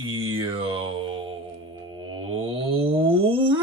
Yo,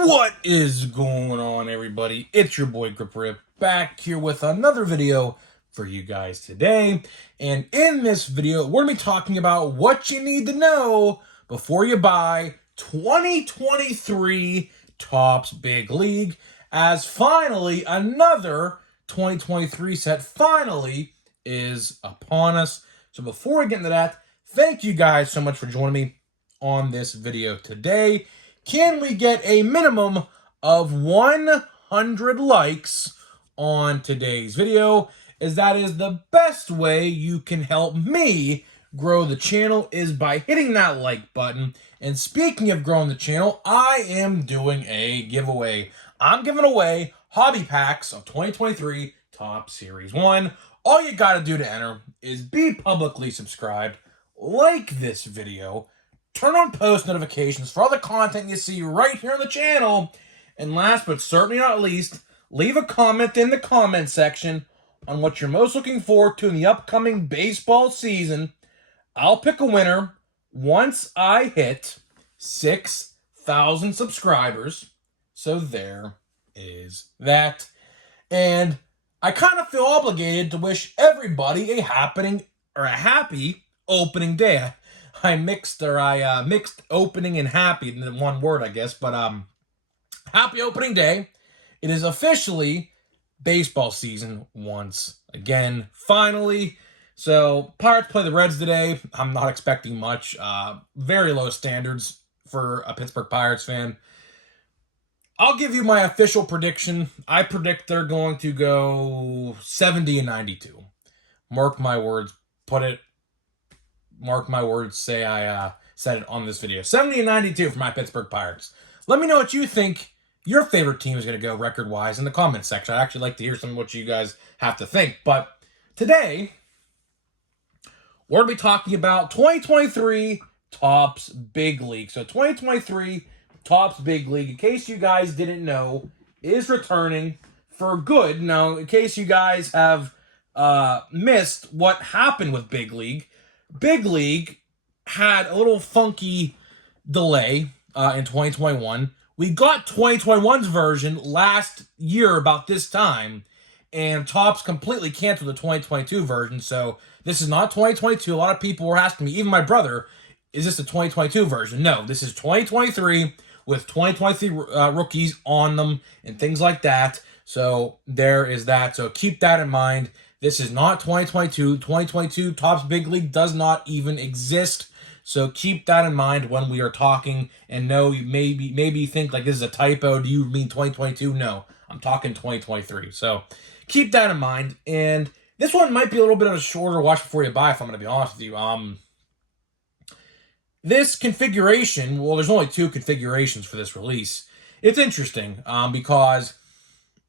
what is going on, everybody? It's your boy Grip Rip back here with another video for you guys today. And in this video, we're going to be talking about what you need to know before you buy 2023 Topps Big League, as finally another 2023 set finally is upon us. So before we get into that, thank you guys so much for joining me on this video today. Can we get a minimum of 100 likes on today's video, as that is the best way you can help me grow the channel, is by hitting that like button. And speaking of growing the channel, I am doing a giveaway. I'm giving away hobby packs of 2023 Topps Series 1. All you gotta do to enter is be publicly subscribed, like this video, turn on post notifications for all the content you see right here on the channel, and last but certainly not least, leave a comment in the comment section on what you're most looking forward to in the upcoming baseball season. I'll pick a winner once I hit 6,000 subscribers. So there is that. And I kind of feel obligated to wish everybody a happy opening day. I mixed opening and happy in one word, I guess. But happy opening day. It is officially baseball season once again, finally. So Pirates play the Reds today. I'm not expecting much. Very low standards for a Pittsburgh Pirates fan. I'll give you my official prediction. I predict they're going to go 70-92. Mark my words. Mark my words. Say I said it on this video. 70-92 for my Pittsburgh Pirates. Let me know what you think your favorite team is going to go record-wise in the comments section. I'd actually like to hear some of what you guys have to think. But today, we're going to be talking about 2023 Topps Big League. So 2023 Topps Big League, in case you guys didn't know, is returning for good. Now, in case you guys have missed what happened with Big League had a little funky delay in 2021. We got 2021's version last year about this time, and Topps completely canceled the 2022 version, so this is not 2022. A lot of people were asking me, even my brother, is this the 2022 version? No, this is 2023 with 2023 rookies on them and things like that. So there is that. So keep that in mind. This is not 2022. 2022 Topps Big League does not even exist. So keep that in mind when we are talking. And no, you maybe think like this is a typo. Do you mean 2022? No, I'm talking 2023. So keep that in mind. And this one might be a little bit of a shorter watch before you buy, if I'm going to be honest with you. This configuration, well, there's only two configurations for this release. It's interesting because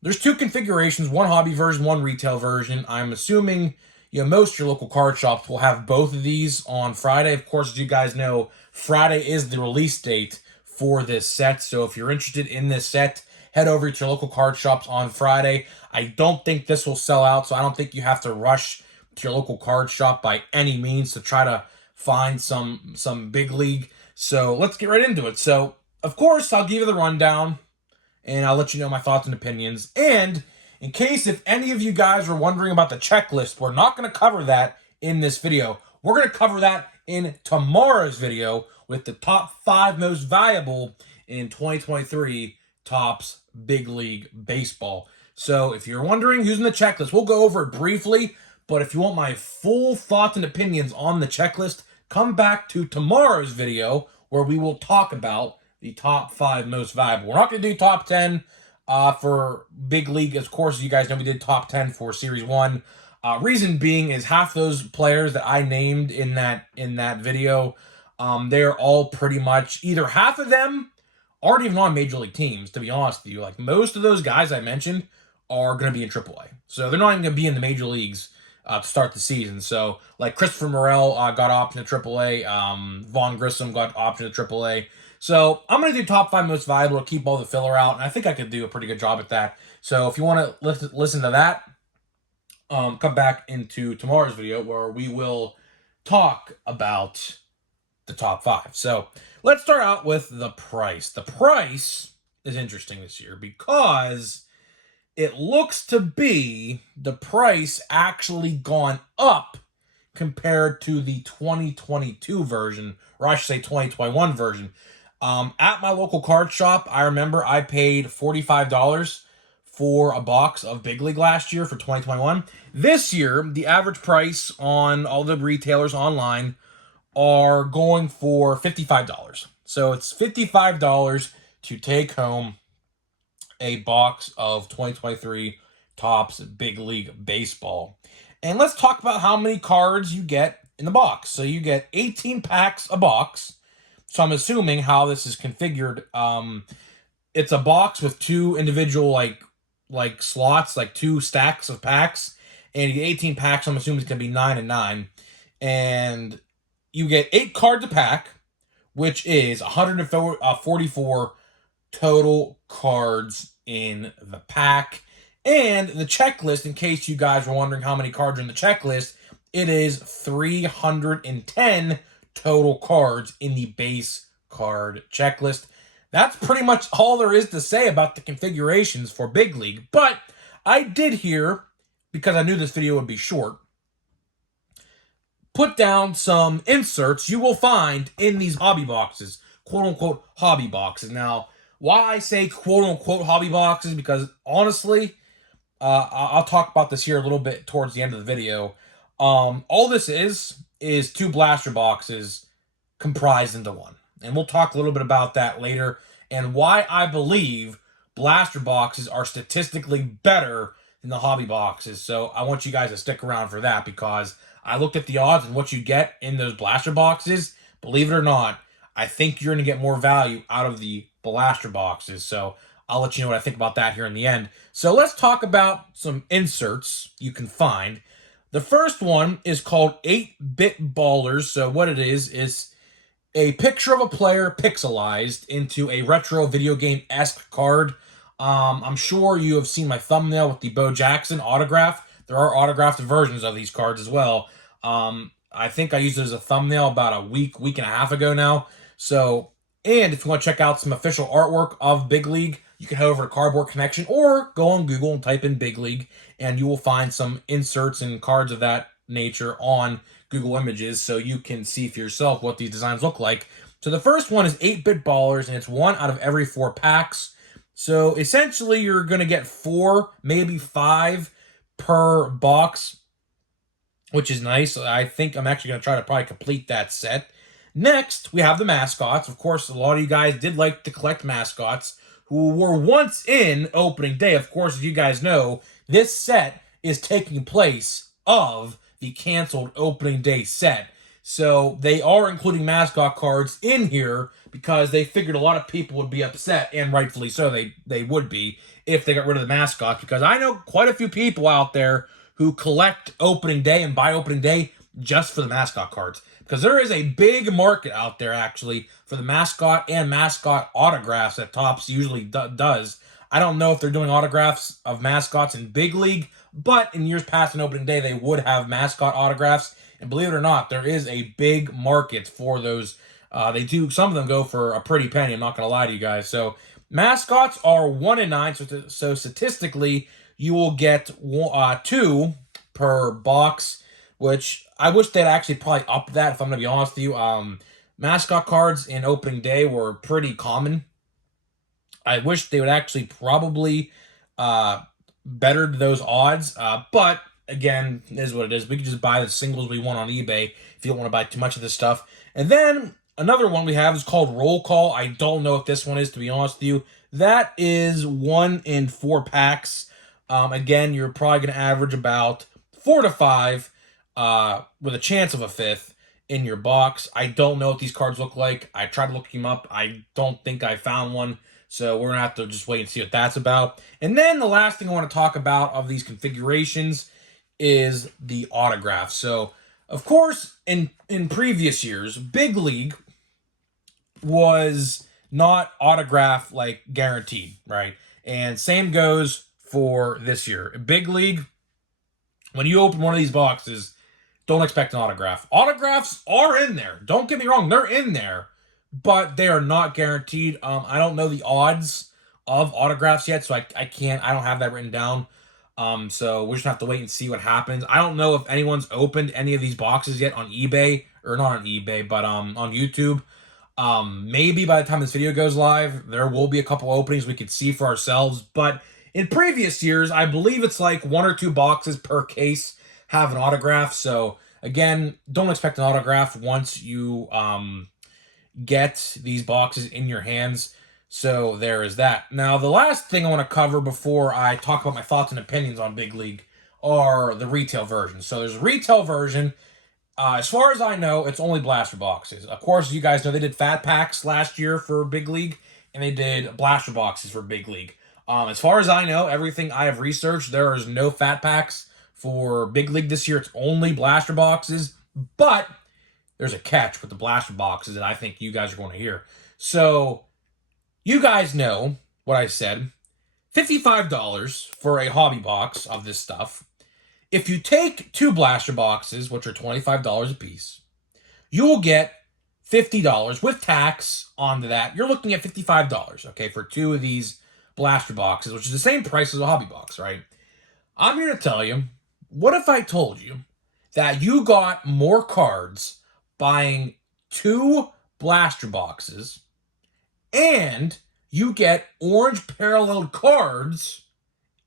there's two configurations, one hobby version, one retail version. I'm assuming most of your local card shops will have both of these on Friday. Of course, as you guys know, Friday is the release date for this set. So if you're interested in this set, head over to your local card shops on Friday. I don't think this will sell out, so I don't think you have to rush to your local card shop by any means to try to find some Big League. So let's get right into it. So, of course, I'll give you the rundown, and I'll let you know my thoughts and opinions. And in case if any of you guys were wondering about the checklist, we're not going to cover that in this video. We're going to cover that in tomorrow's video with the top 5 most valuable in 2023 Topps Big League Baseball. So if you're wondering who's in the checklist, we'll go over it briefly. But if you want my full thoughts and opinions on the checklist, come back to tomorrow's video where we will talk about the top 5 most valuable. We're not going to do top 10 for Big League. Of course, as you guys know, we did top 10 for Series 1. Reason being is half those players that I named in that video, they're all pretty much either half of them aren't even on major league teams, to be honest with you. Like most of those guys I mentioned are going to be in AAA. So they're not even going to be in the major leagues to start the season. So, like Christopher Morel got option to AAA. Vaughn Grissom got option to AAA. So, I'm going to do top 5 most valuable to keep all the filler out, and I think I could do a pretty good job at that. So, if you want to listen to that, come back into tomorrow's video where we will talk about the top 5. So let's start out with the price. The price is interesting this year because it looks to be the price actually gone up compared to the 2022 version, or I should say 2021 version. At my local card shop, I remember I paid $45 for a box of Big League last year for 2021. This year, the average price on all the retailers online are going for $55. So it's $55 to take home a box of 2023 Topps Big League Baseball. And let's talk about how many cards you get in the box. So you get 18 packs a box. So I'm assuming how this is configured. It's a box with 2 individual like slots, like 2 stacks of packs, and you get 18 packs. I'm assuming it's gonna be 9 and 9, and you get 8 cards a pack, which is 144 total cards in the pack. And the checklist, in case you guys were wondering how many cards are in the checklist, it is 310 total cards in the base card checklist. That's pretty much all there is to say about the configurations for Big League. But I did hear, because I knew this video would be short, put down some inserts you will find in these hobby boxes, quote-unquote hobby boxes. Now, why I say quote-unquote hobby boxes, because honestly, I'll talk about this here a little bit towards the end of the video. All this is 2 blaster boxes comprised into one. And we'll talk a little bit about that later and why I believe blaster boxes are statistically better than the hobby boxes. So I want you guys to stick around for that, because I looked at the odds and what you get in those blaster boxes. Believe it or not, I think you're going to get more value out of the blaster boxes. So I'll let you know what I think about that here in the end. So let's talk about some inserts you can find. The first one is called 8-Bit Ballers. So what it is a picture of a player pixelized into a retro video game-esque card. I'm sure you have seen my thumbnail with the Bo Jackson autograph. There are autographed versions of these cards as well. I think I used it as a thumbnail about a week and a half ago now. So, and if you want to check out some official artwork of Big League, you can head over to Cardboard Connection or go on Google and type in Big League, and you will find some inserts and cards of that nature on Google Images, so you can see for yourself what these designs look like. So the first one is 8-Bit Ballers, and it's 1 out of every 4 packs. So essentially, you're going to get 4, maybe 5 per box, which is nice. I think I'm actually going to try to probably complete that set. Next, we have the mascots. Of course, a lot of you guys did like to collect mascots who were once in opening day. Of course, as you guys know, this set is taking place of the canceled opening day set. So they are including mascot cards in here because they figured a lot of people would be upset, and rightfully so, they would be, if they got rid of the mascot, because I know quite a few people out there who collect opening day and buy opening day just for the mascot cards. Because there is a big market out there, actually, for the mascot and mascot autographs that Topps usually does. I don't know if they're doing autographs of mascots in Big League, but in years past in opening day, they would have mascot autographs. And believe it or not, there is a big market for those. They do, some of them go for a pretty penny, I'm not going to lie to you guys. So mascots are 1 in 9, so statistically, you will get 2 per box, which I wish they'd actually probably up that, if I'm going to be honest with you. Mascot cards in opening day were pretty common. I wish they would actually probably better those odds. But again, it is what it is. We can just buy the singles we want on eBay if you don't want to buy too much of this stuff. And then another one we have is called Roll Call. I don't know if this one is, to be honest with you. That is 1 in 4 packs. Again, you're probably going to average about 4 to 5 with a chance of a 5th in your box. I don't know what these cards look like. I tried looking them up. I don't think I found one. So we're going to have to just wait and see what that's about. And then the last thing I want to talk about of these configurations is the autograph. So, of course, in previous years, Big League was not autograph like guaranteed, right? And same goes for this year. Big League, when you open one of these boxes, don't expect an autograph. Autographs are in there. Don't get me wrong, they're in there, but they are not guaranteed. I don't know the odds of autographs yet, so I don't have that written down. So we're just gonna have to wait and see what happens. I don't know if anyone's opened any of these boxes yet on eBay, or not on eBay, but on YouTube. Maybe by the time this video goes live, there will be a couple openings we could see for ourselves. But in previous years, I believe it's like 1 or 2 boxes per case have an autograph. So again, don't expect an autograph once you get these boxes in your hands. So there is that. Now, the last thing I want to cover before I talk about my thoughts and opinions on Big League are the retail versions. So there's a retail version. As far as I know, it's only blaster boxes. Of course, you guys know they did fat packs last year for Big League, and they did blaster boxes for Big League. As far as I know, everything I have researched, there is no fat packs for Big League this year. It's only blaster boxes, but there's a catch with the blaster boxes that I think you guys are going to hear. So, you guys know what I said. $55 for a hobby box of this stuff. If you take 2 blaster boxes, which are $25 a piece, you will get $50 with tax onto that. You're looking at $55, okay, for 2 of these blaster boxes, which is the same price as a hobby box, right? I'm here to tell you, what if I told you that you got more cards buying 2 blaster boxes, and you get orange parallel cards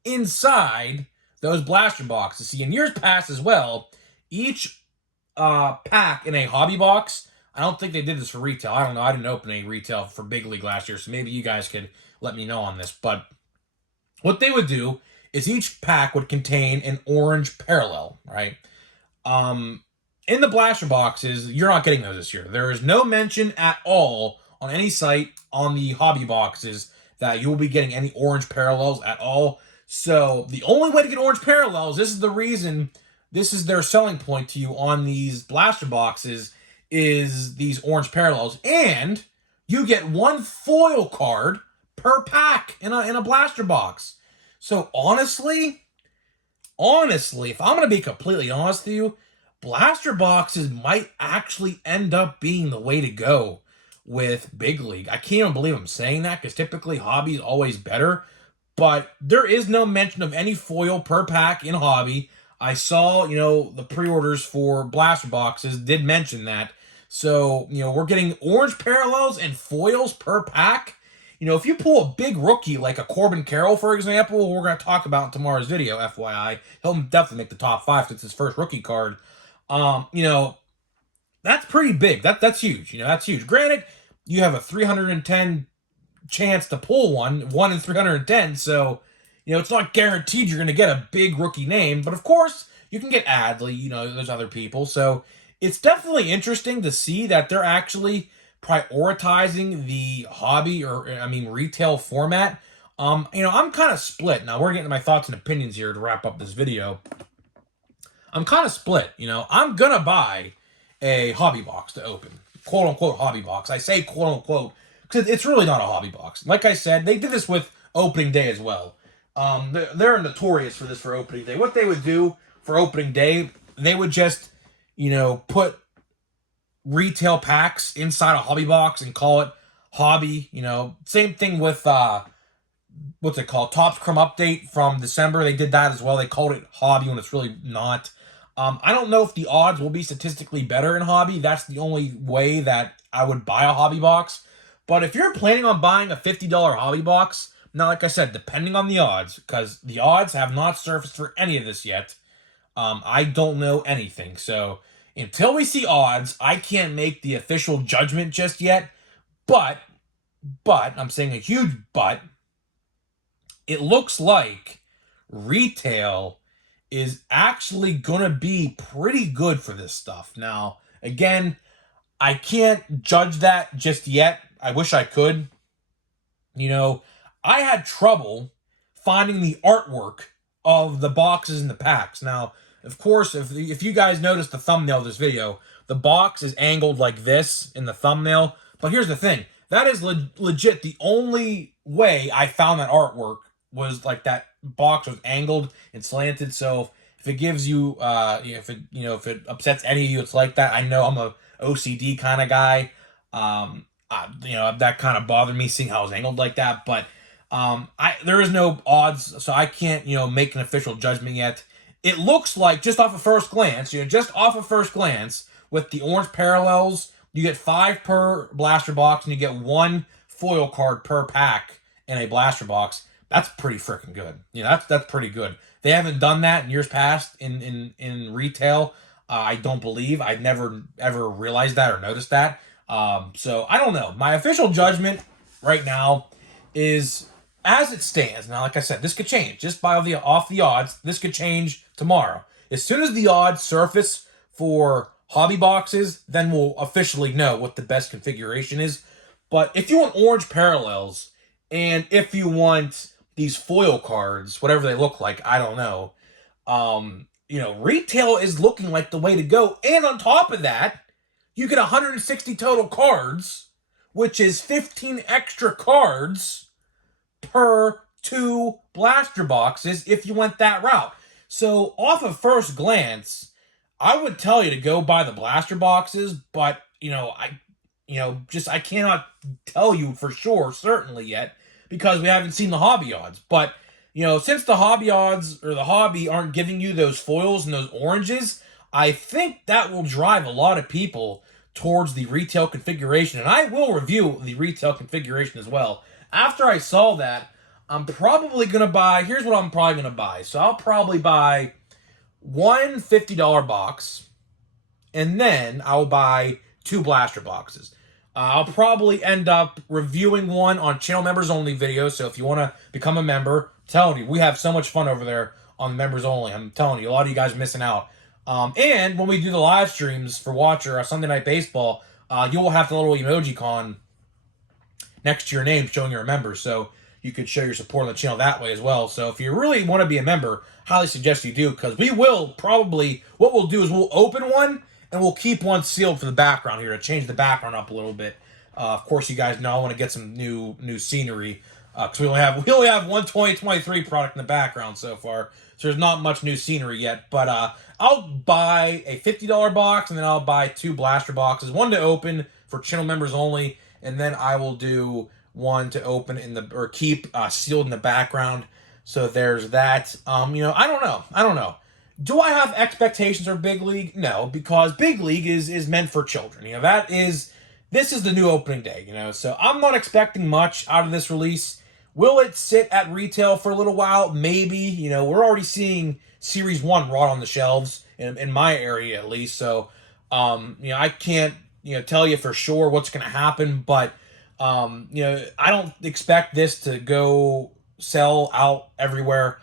inside those blaster boxes? See, in years past as well, each pack in a hobby box, I don't think they did this for retail. I don't know. I didn't open any retail for Big League last year, so maybe you guys could let me know on this. But what they would do is each pack would contain an orange parallel, right? In the blaster boxes, you're not getting those this year. There is no mention at all on any site on the hobby boxes that you will be getting any orange parallels at all. So the only way to get orange parallels, this is the reason, this is their selling point to you on these blaster boxes, is these orange parallels. And you get 1 foil card per pack in a blaster box. So honestly, if I'm going to be completely honest with you, blaster boxes might actually end up being the way to go with Big League. I can't even believe I'm saying that, because typically hobby is always better. But there is no mention of any foil per pack in hobby. I saw, the pre-orders for blaster boxes did mention that. So, we're getting orange parallels and foils per pack. If you pull a big rookie like a Corbin Carroll, for example, who we're going to talk about in tomorrow's video, FYI, he'll definitely make the top 5 since his first rookie card. That's pretty big. That's huge. That's huge. Granted, you have a 310 chance to pull one in 310, so it's not guaranteed you're going to get a big rookie name, but of course you can get Adley, there's other people. So it's definitely interesting to see that they're actually prioritizing the hobby, retail format. I'm kind of split. Now we're getting to my thoughts and opinions here to wrap up this video. I'm kind of split. I'm gonna buy a hobby box to open, quote unquote hobby box. I say quote unquote because it's really not a hobby box. Like I said, they did this with opening day as well. They're notorious for this for opening day. What they would do for opening day, they would just, put retail packs inside a hobby box and call it hobby. Same thing with what's it called? Topps Chrome Update from December. They did that as well. They called it hobby when it's really not. I don't know if the odds will be statistically better in hobby. That's the only way that I would buy a hobby box. But if you're planning on buying a $50 hobby box, now, like I said, depending on the odds, because the odds have not surfaced for any of this yet, I don't know anything. So until we see odds, I can't make the official judgment just yet. But, I'm saying a huge but, it looks like retail is actually going to be pretty good for this stuff. Now, again, I can't judge that just yet. I wish I could. I had trouble finding the artwork of the boxes and the packs. Now, of course, if you guys noticed the thumbnail of this video, the box is angled like this in the thumbnail. But here's the thing. That is legit. The only way I found that artwork was like that box was angled and slanted. So If it gives you, if it upsets any of you, it's like that. I know I'm a OCD kind of guy. That kind of bothered me seeing how it was angled like that. But there is no odds, so I can't make an official judgment yet. It looks like just off of first glance, with the orange parallels, you get 5 per blaster box, and you get 1 foil card per pack in a blaster box. That's pretty freaking good. That's pretty good. They haven't done that in years past in retail. I don't believe. I've never ever realized that or noticed that. So I don't know. My official judgment right now is as it stands. Now, like I said, this could change just by off the odds. This could change tomorrow. As soon as the odds surface for hobby boxes, then we'll officially know what the best configuration is. But if you want orange parallels, and if you want these foil cards, whatever they look like, I don't know. Retail is looking like the way to go. And on top of that, you get 160 total cards, which is 15 extra cards per 2 blaster boxes if you went that route. So off of first glance, I would tell you to go buy the blaster boxes, but I cannot tell you for sure, certainly yet, because we haven't seen the hobby odds. But since the hobby odds or the hobby aren't giving you those foils and those oranges, I think that will drive a lot of people towards the retail configuration. And I will review the retail configuration as well. After I saw that, I'm probably going to buy, here's what I'm probably going to buy. So I'll probably buy one $50 box, and then I'll buy 2 blaster boxes. I'll probably end up reviewing one on channel members only videos. So if you want to become a member, I'm telling you, we have so much fun over there on members only. I'm telling you, a lot of you guys are missing out. And when we do the live streams for Watcher Sunday Night Baseball, you will have the little emoji con next to your name showing you're a member. So you could show your support on the channel that way as well. So if you really want to be a member, highly suggest you do, because we will probably, what we'll do is we'll open one and we'll keep one sealed for the background here to change the background up a little bit. Of course, you guys know I want to get some new scenery, because we only have one 2023 product in the background so far, so there's not much new scenery yet. But I'll buy a $50 box, and then I'll buy 2 blaster boxes, one to open for channel members only, and then I will do one to open or keep sealed in the background. So there's that. I don't know. Do I have expectations for Big League? No, because Big League is meant for children. This is the new opening day, so I'm not expecting much out of this release. Will it sit at retail for a little while? Maybe. We're already seeing Series 1 raw on the shelves, in my area at least. So, I can't, tell you for sure what's going to happen, but, I don't expect this to go sell out everywhere.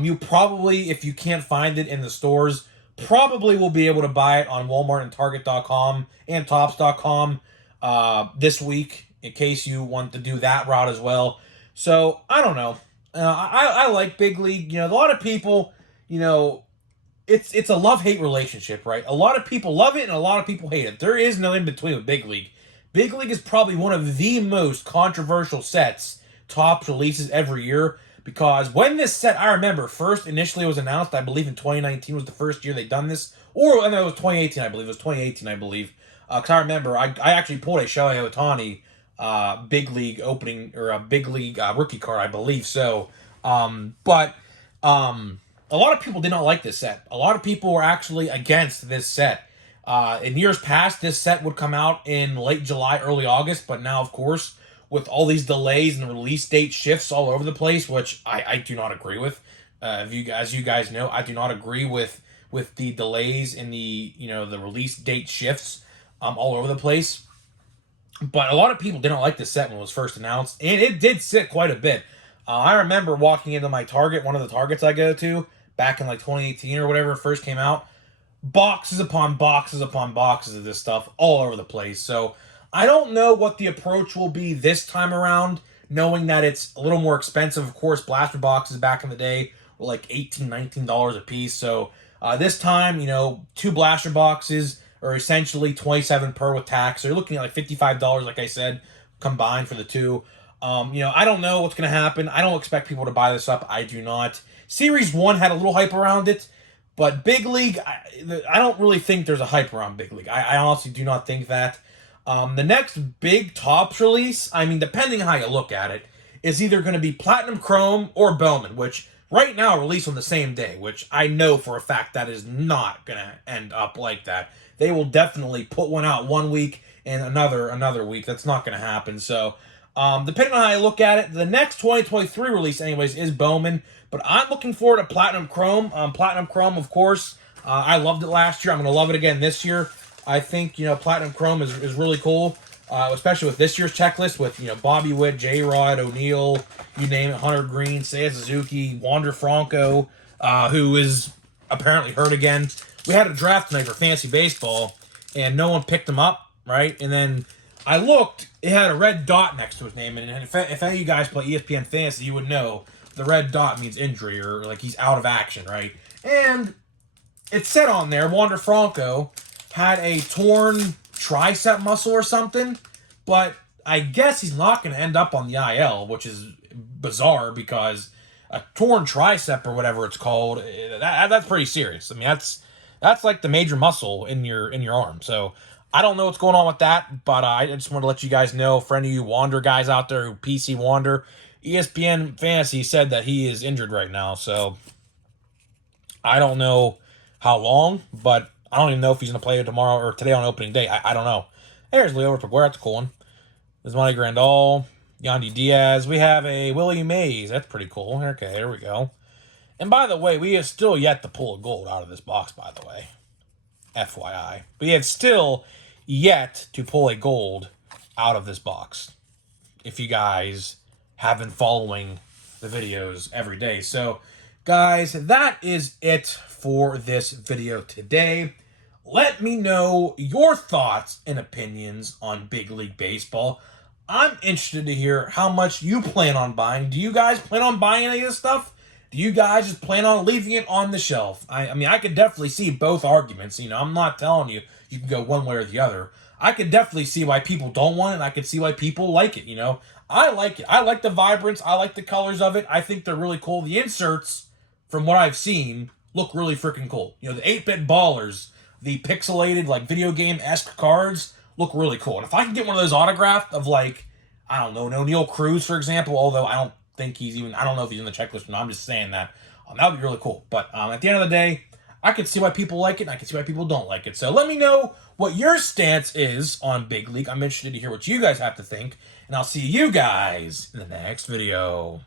You probably, if you can't find it in the stores, probably will be able to buy it on Walmart and Target.com and Tops.com this week, in case you want to do that route as well. So, I don't know. I like Big League. A lot of people, it's a love-hate relationship, right? A lot of people love it and a lot of people hate it. There is no in-between with Big League. Big League is probably one of the most controversial sets Topps releases every year, because when this set, I remember, first initially was announced, I believe in 2019 was the first year they'd done this, or it was 2018, I believe. It was 2018, I believe. Because I remember, I actually pulled a Shohei Ohtani Big League opening, or a Big League rookie card, I believe so. But a lot of people did not like this set. A lot of people were actually against this set. In years past, this set would come out in late July, early August, but now, of course, with all these delays and release date shifts all over the place, which I do not agree with. As you guys know, I do not agree with the delays in the release date shifts all over the place. But a lot of people didn't like this set when it was first announced, and it did sit quite a bit. I remember walking into my Target, one of the Targets I go to, back in like 2018 or whatever it first came out, boxes upon boxes upon boxes of this stuff all over the place. So I don't know what the approach will be this time around, knowing that it's a little more expensive. Of course, blaster boxes back in the day were like $18, $19 a piece. So this time, 2 blaster boxes are essentially $27 per with tax. So you're looking at like $55, like I said, combined for the 2. I don't know what's going to happen. I don't expect people to buy this up. I do not. Series 1 had a little hype around it, But Big League, I don't really think there's a hype around Big League. I honestly do not think that. The next big Topps release, I mean, depending on how you look at it, is either going to be Platinum Chrome or Bowman, which right now release on the same day, which I know for a fact that is not going to end up like that. They will definitely put one out one week and another week. That's not going to happen. So, depending on how you look at it, the next 2023 release, anyways, is Bowman. But I'm looking forward to Platinum Chrome. Platinum Chrome, of course, I loved it last year. I'm going to love it again this year. I think, Platinum Chrome is really cool, especially with this year's checklist with, Bobby Witt, J-Rod, O'Neal, you name it, Hunter Green, Seiya Suzuki, Wander Franco, who is apparently hurt again. We had a draft tonight for Fantasy Baseball, and no one picked him up, right? And then I looked, it had a red dot next to his name, and if any of you guys play ESPN Fantasy, you would know the red dot means injury or like he's out of action, right? And it said on there, Wander Franco had a torn tricep muscle or something, but I guess he's not going to end up on the IL, which is bizarre because a torn tricep or whatever it's called, that's pretty serious. I mean, that's like the major muscle in your arm. So I don't know what's going on with that, but I just want to let you guys know, for any of you Wander guys out there who PC Wander, ESPN Fantasy said that he is injured right now. So I don't know how long, but I don't even know if he's going to play tomorrow or today on opening day. I don't know. There's Leo Peguera. That's a cool one. There's Monty Grandal, Yandy Diaz. We have a Willie Mays. That's pretty cool. Okay, there we go. And by the way, we have still yet to pull a gold out of this box, by the way. FYI. We have still yet to pull a gold out of this box. If you guys have been following the videos every day. So, guys, that is it for this video today. Let me know your thoughts and opinions on Big League Baseball. I'm interested to hear how much you plan on buying. Do you guys plan on buying any of this stuff? Do you guys just plan on leaving it on the shelf? I mean, I could definitely see both arguments. I'm not telling you you can go one way or the other. I could definitely see why people don't want it, and I could see why people like it, I like it. I like the vibrance. I like the colors of it. I think they're really cool. The inserts, from what I've seen, look really freaking cool. The 8-bit ballers, the pixelated, like, video game-esque cards look really cool. And if I can get one of those autographed of, like, I don't know, an O'Neal Cruz, for example, although I don't think I don't know if he's in the checklist or not, I'm just saying that. That would be really cool. But at the end of the day, I can see why people like it, and I can see why people don't like it. So let me know what your stance is on Big League. I'm interested to hear what you guys have to think, and I'll see you guys in the next video.